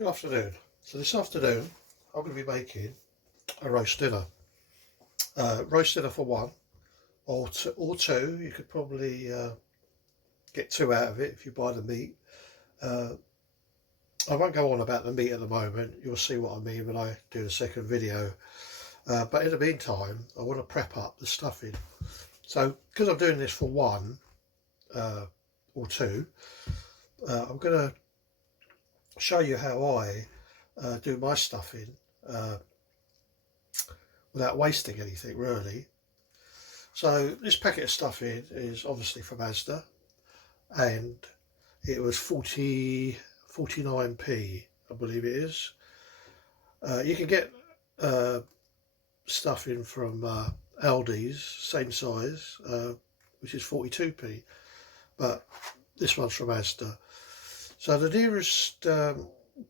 Good afternoon. So this afternoon I'm going to be making a roast dinner. Roast dinner for one or two. You could probably get two out of it if you buy the meat. Uh, I won't go on about the meat at the moment. You'll see what I mean when I do the second video. But in the meantime, I want to prep up the stuffing. So because I'm doing this for one or two, I'm going to show you how I do my stuffing without wasting anything really. So this packet of stuffing is obviously from Asda, and it was 49p, I believe it is. You can get stuffing from Aldi's, same size, which is 42p, but this one's from Asda. So the nearest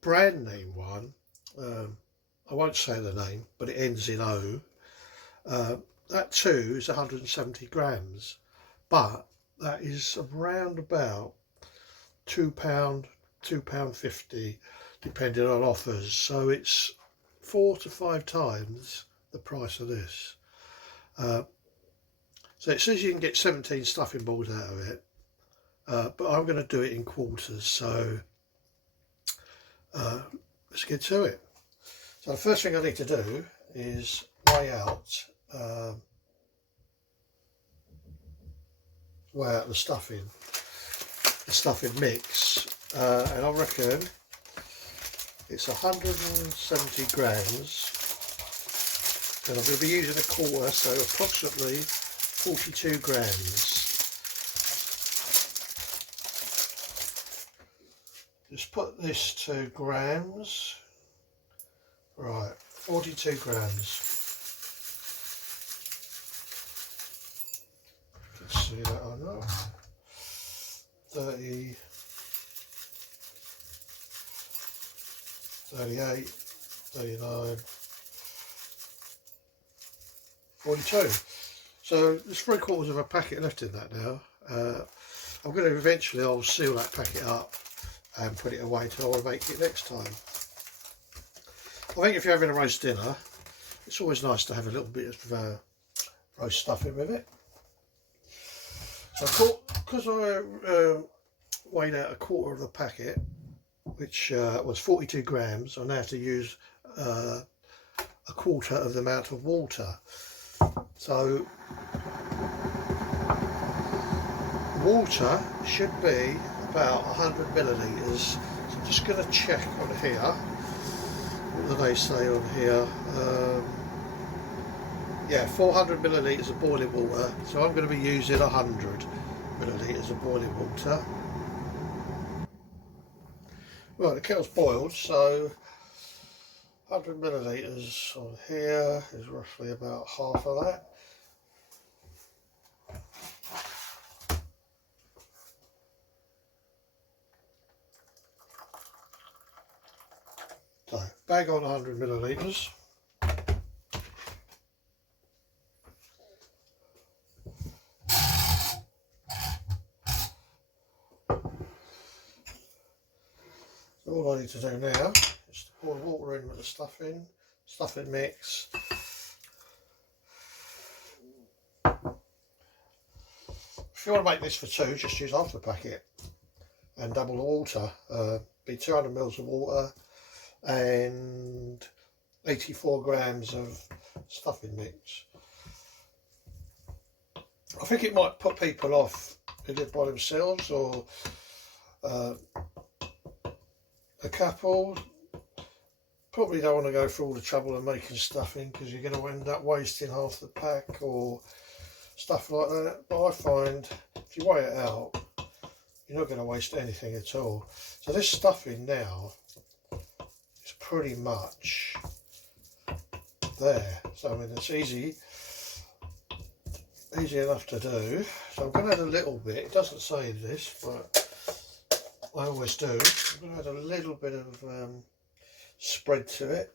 brand name one, I won't say the name, but it ends in O. That too is 170 grams, but that is around about £2, £2.50, depending on offers. So it's 4 to 5 times the price of this. So it says you can get 17 stuffing balls out of it, but I'm going to do it in quarters. So let's get to it. So the first thing I need to do is weigh out the stuffing mix, and I reckon it's 170 grams, and I'm going to be using a quarter, so approximately 42 grams. Just put this to grams. Right, 42 grams. Let's see that or not. 30, 38, 39, 42. So there's 3/4 of a packet left in that now. I'm going to eventually, I'll seal that packet up and put it away till I make it next time. I think if you're having a roast dinner, it's always nice to have a little bit of roast stuffing with it. So because I weighed out 1/4 of the packet, which was 42 grams, I now have to use 1/4 of the amount of water. So water should be about 100 millilitres. So I'm just going to check on here. What do they say on here? Yeah, 400 millilitres of boiling water. So I'm going to be using 100 millilitres of boiling water. Right, the kettle's boiled, so 100 millilitres on here is roughly about half of that. So bag on 100 millilitres. So all I need to do now is to pour the water in with the stuffing mix. If you want to make this for two, just use half the packet and double the water. Be 200 mils of water and 84 grams of stuffing mix. I think it might put people off who live by themselves, or a couple. Probably don't want to go through all the trouble of making stuffing, because you're going to end up wasting half the pack or stuff like that. But I find if you weigh it out, you're not going to waste anything at all. So this stuffing now is pretty much there. So I mean, it's easy enough to do. So I'm going to add a little bit. It doesn't say this, but I always do. I'm going to add a little bit of spread to it.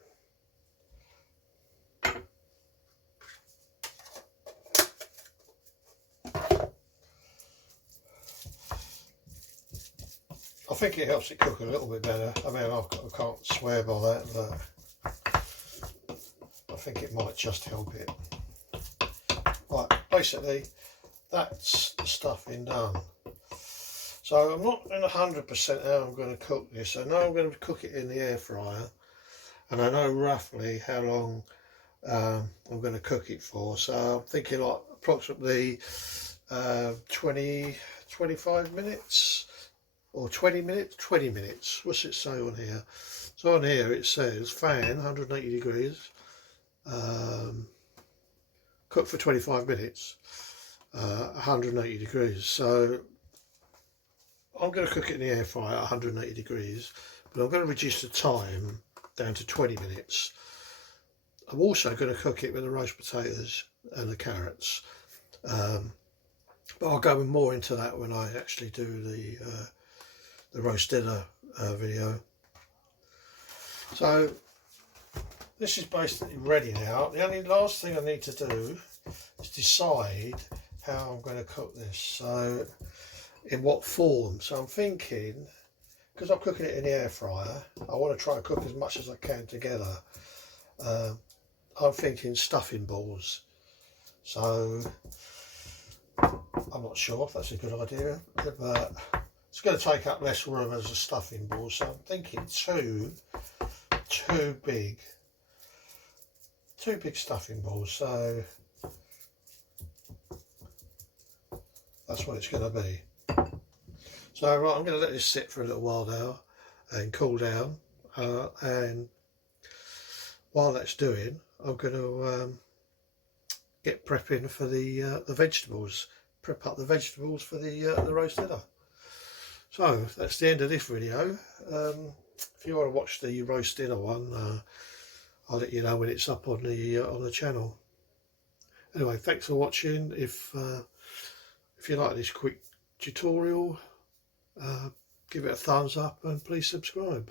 I think it helps it cook a little bit better. I mean, I can't swear by that, but I think it might just help it. Right, basically, that's the stuffing done. So I'm not in 100% how I'm going to cook this. I know I'm going to cook it in the air fryer, and I know roughly how long I'm going to cook it for. So I'm thinking like approximately 25 minutes or 20 minutes. 20 minutes. What's it say on here? So on here it says fan 180 degrees. Cook for 25 minutes. 180 degrees. So I'm going to cook it in the air fryer at 180 degrees, but I'm going to reduce the time down to 20 minutes. I'm also going to cook it with the roast potatoes and the carrots, but I'll go more into that when I actually do the roast dinner video. So this is basically ready now. The only last thing I need to do is decide how I'm going to cook this. So in what form. So I'm thinking, because I'm cooking it in the air fryer, I want to try and cook as much as I can together. I'm thinking stuffing balls. So I'm not sure if that's a good idea, but it's going to take up less room as a stuffing ball. So I'm thinking two big stuffing balls. So that's what it's going to be. So right, I'm going to let this sit for a little while now and cool down, and while that's doing, I'm going to get prepping for the vegetables, prep up the vegetables for the roast dinner. So that's the end of this video. If you want to watch the roast dinner one, I'll let you know when it's up on the channel. Anyway, thanks for watching. If you like this quick tutorial, give it a thumbs up and please subscribe.